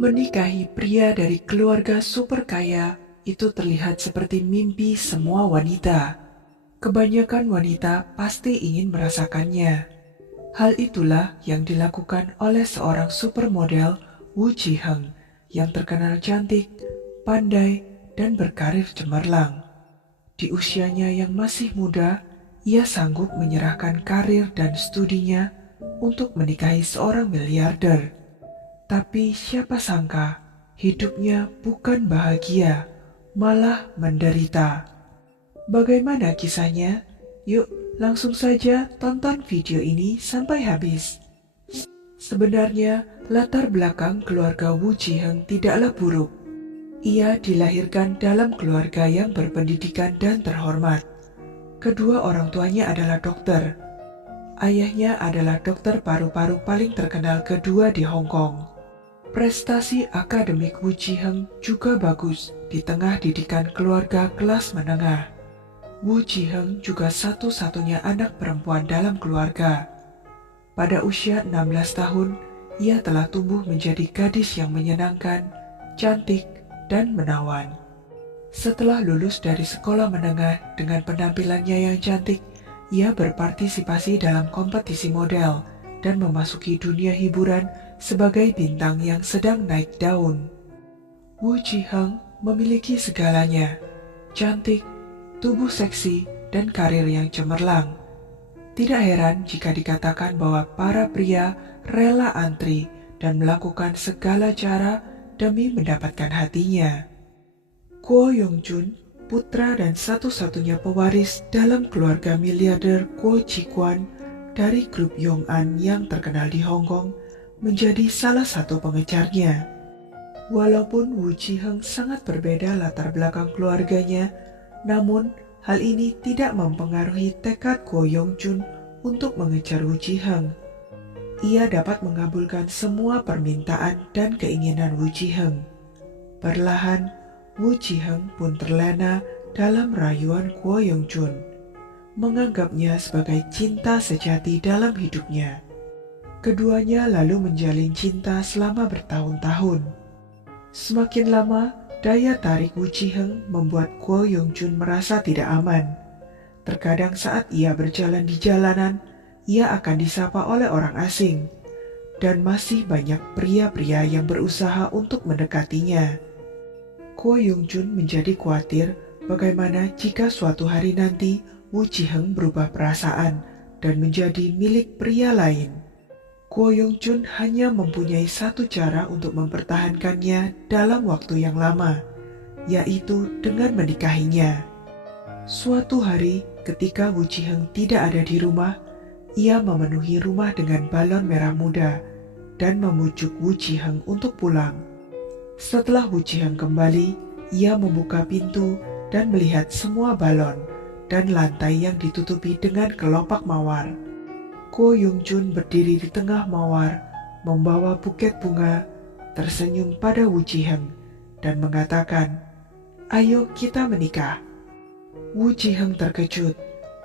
Menikahi pria dari keluarga super kaya itu terlihat seperti mimpi semua wanita. Kebanyakan wanita pasti ingin merasakannya. Hal itulah yang dilakukan oleh seorang supermodel Wu Ji-heng yang terkenal cantik, pandai, dan berkarir cemerlang. Di usianya yang masih muda, ia sanggup menyerahkan karir dan studinya untuk menikahi seorang miliarder. Tapi siapa sangka hidupnya bukan bahagia, malah menderita. Bagaimana kisahnya? Yuk langsung saja tonton video ini sampai habis. Sebenarnya latar belakang keluarga Wu Ji-heng tidaklah buruk. Ia dilahirkan dalam keluarga yang berpendidikan dan terhormat. Kedua orang tuanya adalah dokter. Ayahnya adalah dokter paru-paru paling terkenal kedua di Hong Kong. Prestasi akademik Wu Ji-heng juga bagus di tengah didikan keluarga kelas menengah. Wu Ji-heng juga satu-satunya anak perempuan dalam keluarga. Pada usia 16 tahun, ia telah tumbuh menjadi gadis yang menyenangkan, cantik, dan menawan. Setelah lulus dari sekolah menengah dengan penampilannya yang cantik, ia berpartisipasi dalam kompetisi model dan memasuki dunia hiburan sebagai bintang yang sedang naik daun. Wu Ji-heng memiliki segalanya, cantik, tubuh seksi, dan karir yang cemerlang. Tidak heran jika dikatakan bahwa para pria rela antri dan melakukan segala cara demi mendapatkan hatinya. Ko Yong-jun, putra dan satu-satunya pewaris dalam keluarga miliarder Ko Ji-kwon dari grup Yong-an yang terkenal di Hong Kong, menjadi salah satu pengejarnya. Walaupun Wu Ji-heng sangat berbeda latar belakang keluarganya, namun hal ini tidak mempengaruhi tekad Ko Yong-jun untuk mengejar Wu Ji-heng. Ia dapat mengabulkan semua permintaan dan keinginan Wu Ji-heng. Perlahan, Wu Ji-heng pun terlena dalam rayuan Ko Yong-jun, menganggapnya sebagai cinta sejati dalam hidupnya. Keduanya lalu menjalin cinta selama bertahun-tahun. Semakin lama, daya tarik Wu Ji-heng membuat Ko Yong-jun merasa tidak aman. Terkadang saat ia berjalan di jalanan, ia akan disapa oleh orang asing, dan masih banyak pria-pria yang berusaha untuk mendekatinya. Ko Yong-jun menjadi khawatir bagaimana jika suatu hari nanti Wu Ji-heng berubah perasaan dan menjadi milik pria lain. Ko Yong-jun hanya mempunyai satu cara untuk mempertahankannya dalam waktu yang lama, yaitu dengan menikahinya. Suatu hari, ketika Wu Ji-heng tidak ada di rumah, ia memenuhi rumah dengan balon merah muda dan memujuk Wu Ji-heng untuk pulang. Setelah Wu Ji-heng kembali, ia membuka pintu dan melihat semua balon dan lantai yang ditutupi dengan kelopak mawar. Ko Yong-jun berdiri di tengah mawar, membawa buket bunga, tersenyum pada Wu Ji-heng dan mengatakan, "Ayo kita menikah." Wu Ji-heng terkejut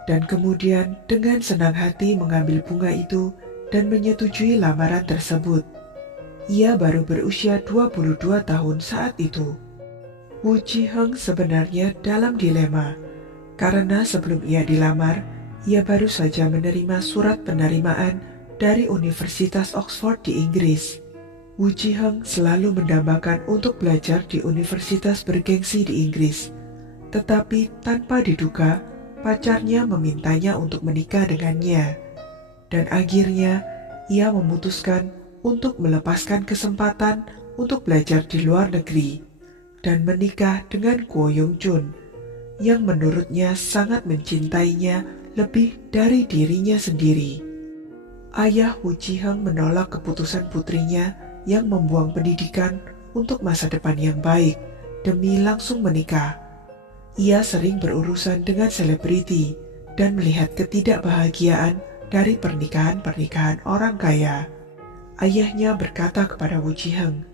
dan kemudian dengan senang hati mengambil bunga itu dan menyetujui lamaran tersebut. Ia baru berusia 22 tahun saat itu. Wu Ji-heng sebenarnya dalam dilema, karena sebelum ia dilamar, ia baru saja menerima surat penerimaan dari Universitas Oxford di Inggris. Wu Ji-heng selalu mendambakan untuk belajar di universitas bergengsi di Inggris, tetapi tanpa diduga, pacarnya memintanya untuk menikah dengannya, dan akhirnya ia memutuskan untuk melepaskan kesempatan untuk belajar di luar negeri dan menikah dengan Ko Yong-jun, yang menurutnya sangat mencintainya lebih dari dirinya sendiri. Ayah Wu Ji-heng menolak keputusan putrinya yang membuang pendidikan untuk masa depan yang baik demi langsung menikah. Ia sering berurusan dengan selebriti dan melihat ketidakbahagiaan dari pernikahan-pernikahan orang kaya. Ayahnya berkata kepada Wu Ji-heng,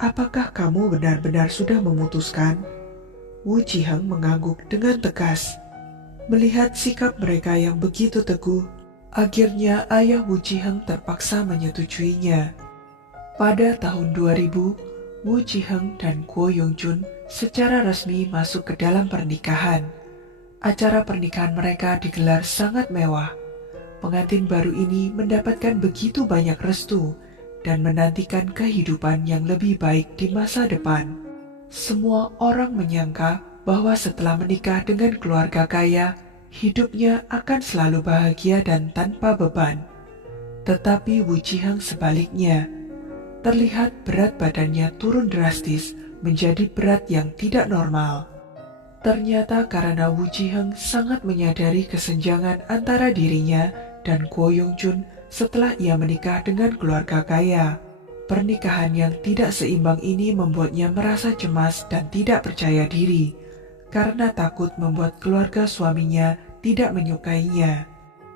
"Apakah kamu benar-benar sudah memutuskan?" Wu Ji-heng mengangguk dengan tegas. Melihat sikap mereka yang begitu teguh, akhirnya ayah Wu Ji-heng terpaksa menyetujuinya. Pada tahun 2000, Woo Ji-hyeon dan Ko Yong-jun secara resmi masuk ke dalam pernikahan. Acara pernikahan mereka digelar sangat mewah. Pengantin baru ini mendapatkan begitu banyak restu dan menantikan kehidupan yang lebih baik di masa depan. Semua orang menyangka bahwa setelah menikah dengan keluarga kaya, hidupnya akan selalu bahagia dan tanpa beban. Tetapi Woo Ji-hyeon sebaliknya, terlihat berat badannya turun drastis menjadi berat yang tidak normal. Ternyata karena Woo Ji-hyeon sangat menyadari kesenjangan antara dirinya dan Ko Yong-jun setelah ia menikah dengan keluarga kaya. Pernikahan yang tidak seimbang ini membuatnya merasa cemas dan tidak percaya diri, karena takut membuat keluarga suaminya tidak menyukainya.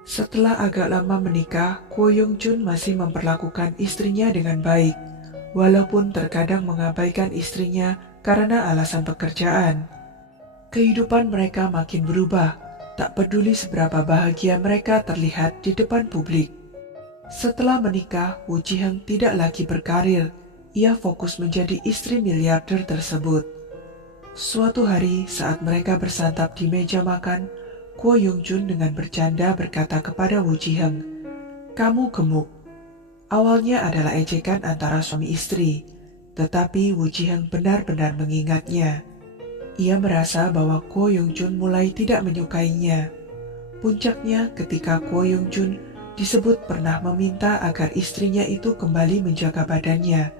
Setelah agak lama menikah, Ko Yong-jun masih memperlakukan istrinya dengan baik, walaupun terkadang mengabaikan istrinya karena alasan pekerjaan. Kehidupan mereka makin berubah, tak peduli seberapa bahagia mereka terlihat di depan publik. Setelah menikah, Woo Ji-hyeon tidak lagi berkarir, ia fokus menjadi istri miliarder tersebut. Suatu hari saat mereka bersantap di meja makan, Ko Yong-jun dengan bercanda berkata kepada Woo Ji-hyeon, "Kamu gemuk." Awalnya adalah ejekan antara suami istri, tetapi Woo Ji-hyeon benar-benar mengingatnya. Ia merasa bahwa Ko Yong-jun mulai tidak menyukainya. Puncaknya ketika Ko Yong-jun disebut pernah meminta agar istrinya itu kembali menjaga badannya,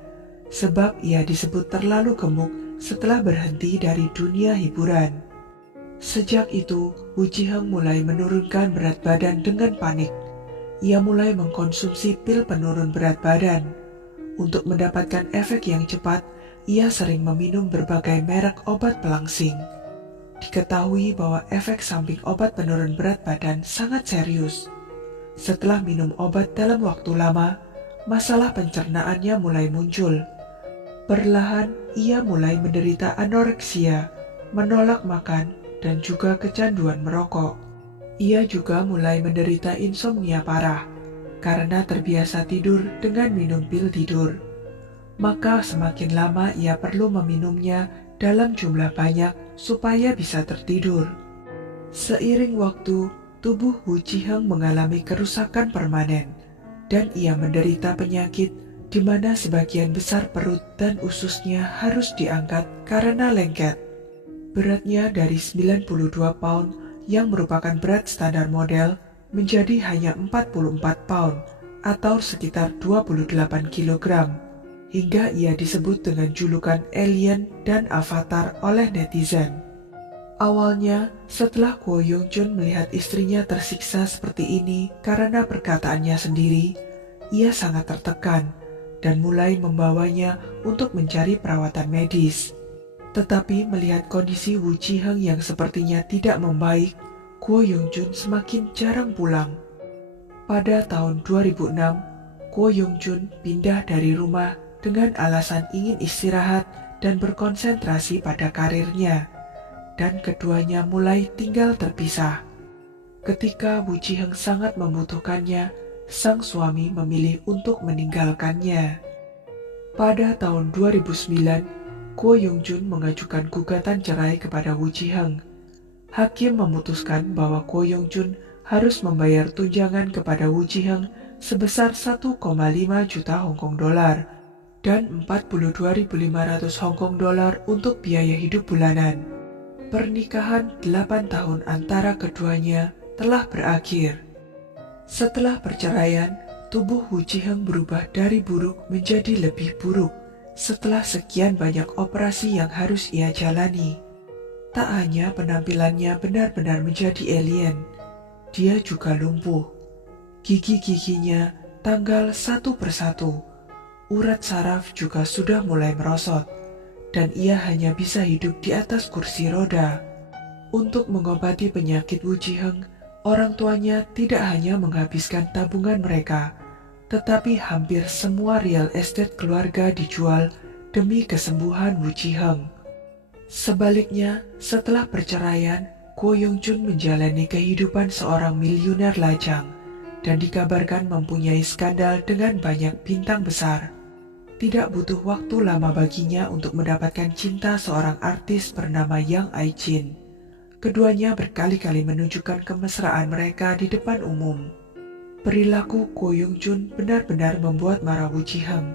sebab ia disebut terlalu gemuk setelah berhenti dari dunia hiburan. Sejak itu, Woo Ji-hyeon mulai menurunkan berat badan dengan panik. Ia mulai mengkonsumsi pil penurun berat badan. Untuk mendapatkan efek yang cepat, ia sering meminum berbagai merek obat pelangsing. Diketahui bahwa efek samping obat penurun berat badan sangat serius. Setelah minum obat dalam waktu lama, masalah pencernaannya mulai muncul. Perlahan, ia mulai menderita anoreksia, menolak makan, dan juga kecanduan merokok. Ia juga mulai menderita insomnia parah karena terbiasa tidur dengan minum pil tidur. Maka semakin lama ia perlu meminumnya dalam jumlah banyak supaya bisa tertidur. Seiring waktu, tubuh Woo Ji-hyeon mengalami kerusakan permanen dan ia menderita penyakit di mana sebagian besar perut dan ususnya harus diangkat karena lengket. Beratnya dari 92 pound yang merupakan berat standar model menjadi hanya 44 pound atau sekitar 28 kilogram, hingga ia disebut dengan julukan alien dan avatar oleh netizen. Awalnya, setelah Ko Yong-jun melihat istrinya tersiksa seperti ini karena perkataannya sendiri, ia sangat tertekan dan mulai membawanya untuk mencari perawatan medis. Tetapi melihat kondisi Woo Ji-hyeon yang sepertinya tidak membaik, Ko Yong-jun semakin jarang pulang. Pada tahun 2006, Ko Yong-jun pindah dari rumah dengan alasan ingin istirahat dan berkonsentrasi pada karirnya, dan keduanya mulai tinggal terpisah. Ketika Woo Ji-hyeon sangat membutuhkannya, sang suami memilih untuk meninggalkannya. Pada tahun 2009, Ko Yong-jun mengajukan gugatan cerai kepada Woo Ji-hyeon. Hakim memutuskan bahwa Ko Yong-jun harus membayar tunjangan kepada Woo Ji-hyeon sebesar 1,5 juta Hong Kong dolar dan 42.500 Hong Kong dolar untuk biaya hidup bulanan. Pernikahan 8 tahun antara keduanya telah berakhir. Setelah perceraian, tubuh Woo Ji-hyeon berubah dari buruk menjadi lebih buruk. Setelah sekian banyak operasi yang harus ia jalani, tak hanya penampilannya benar-benar menjadi alien, dia juga lumpuh. Gigi-giginya tanggal satu persatu, urat saraf juga sudah mulai merosot, dan ia hanya bisa hidup di atas kursi roda. Untuk mengobati penyakit Woo Ji-hyeon, orang tuanya tidak hanya menghabiskan tabungan mereka, tetapi hampir semua real estate keluarga dijual demi kesembuhan Woo Ji-hyeon. Sebaliknya, setelah perceraian, Ko Yong-jun menjalani kehidupan seorang miliuner lajang dan dikabarkan mempunyai skandal dengan banyak bintang besar. Tidak butuh waktu lama baginya untuk mendapatkan cinta seorang artis bernama Yang Ai-jin. Keduanya berkali-kali menunjukkan kemesraan mereka di depan umum. Perilaku Ko Yung Jun benar-benar membuat marah Woo Ji Hang.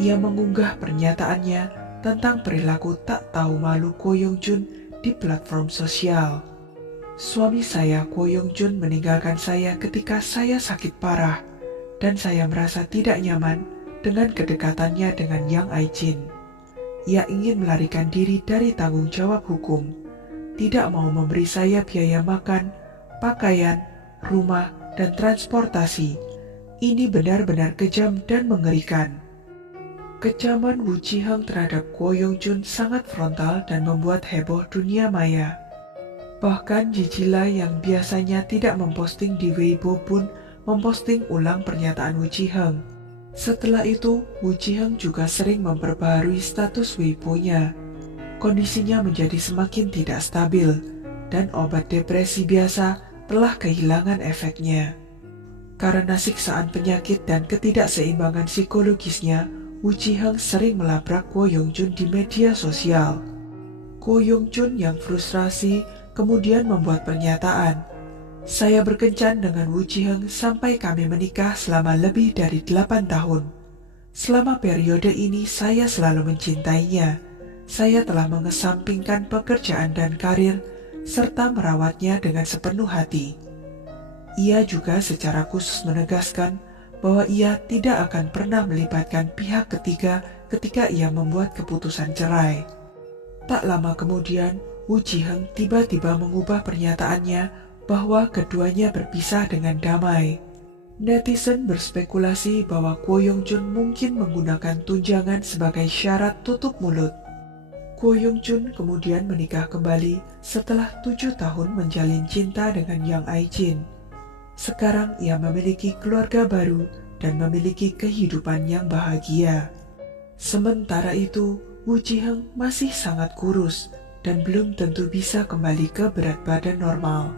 Ia mengunggah pernyataannya tentang perilaku tak tahu malu Ko Yung Jun di platform sosial. Suami saya, Ko Yung Jun, meninggalkan saya ketika saya sakit parah, dan saya merasa tidak nyaman dengan kedekatannya dengan Yang Ai-jin. Ia ingin melarikan diri dari tanggung jawab hukum, tidak mau memberi saya biaya makan, pakaian, rumah, dan transportasi. Ini benar-benar kejam dan mengerikan. Kecaman Woo Ji Hang terhadap Ko Yung Jun sangat frontal dan membuat heboh dunia maya. Bahkan Jijila yang biasanya tidak memposting di Weibo pun memposting ulang pernyataan Woo Ji Hang. Setelah itu, Woo Ji Hang juga sering memperbaharui status Weibo-nya. Kondisinya menjadi semakin tidak stabil, dan obat depresi biasa telah kehilangan efeknya. Karena siksaan penyakit dan ketidakseimbangan psikologisnya, Woo Ji Hang sering melabrak Ko Yung Jun di media sosial. Ko Yung Jun yang frustrasi kemudian membuat pernyataan, "Saya berkencan dengan Woo Ji Hang sampai kami menikah selama lebih dari 8 tahun. Selama periode ini saya selalu mencintainya. Saya telah mengesampingkan pekerjaan dan karir serta merawatnya dengan sepenuh hati." Ia juga secara khusus menegaskan bahwa ia tidak akan pernah melibatkan pihak ketiga ketika ia membuat keputusan cerai. Tak lama kemudian, Woo Ji Hang tiba-tiba mengubah pernyataannya bahwa keduanya berpisah dengan damai. Netizen berspekulasi bahwa Ko Yung Jun mungkin menggunakan tunjangan sebagai syarat tutup mulut. Ko Yung Jun kemudian menikah kembali setelah 7 tahun menjalin cinta dengan Yang Ai-jin. Sekarang ia memiliki keluarga baru dan memiliki kehidupan yang bahagia. Sementara itu, Woo Ji Hang masih sangat kurus dan belum tentu bisa kembali ke berat badan normal.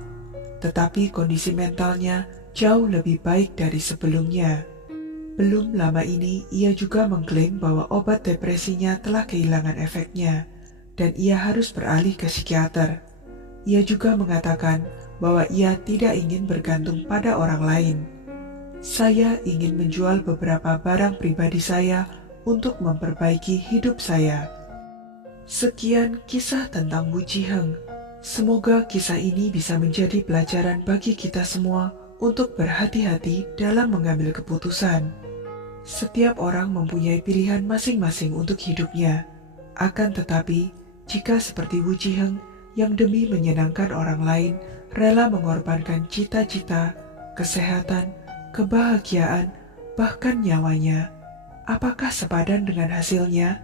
Tetapi kondisi mentalnya jauh lebih baik dari sebelumnya. Belum lama ini, ia juga mengklaim bahwa obat depresinya telah kehilangan efeknya, dan ia harus beralih ke psikiater. Ia juga mengatakan bahwa ia tidak ingin bergantung pada orang lain. "Saya ingin menjual beberapa barang pribadi saya untuk memperbaiki hidup saya." Sekian kisah tentang Woo Ji Hang. Semoga kisah ini bisa menjadi pelajaran bagi kita semua untuk berhati-hati dalam mengambil keputusan. Setiap orang mempunyai pilihan masing-masing untuk hidupnya. Akan tetapi, jika seperti Woo Ji Hang yang demi menyenangkan orang lain rela mengorbankan cita-cita, kesehatan, kebahagiaan, bahkan nyawanya, apakah sepadan dengan hasilnya?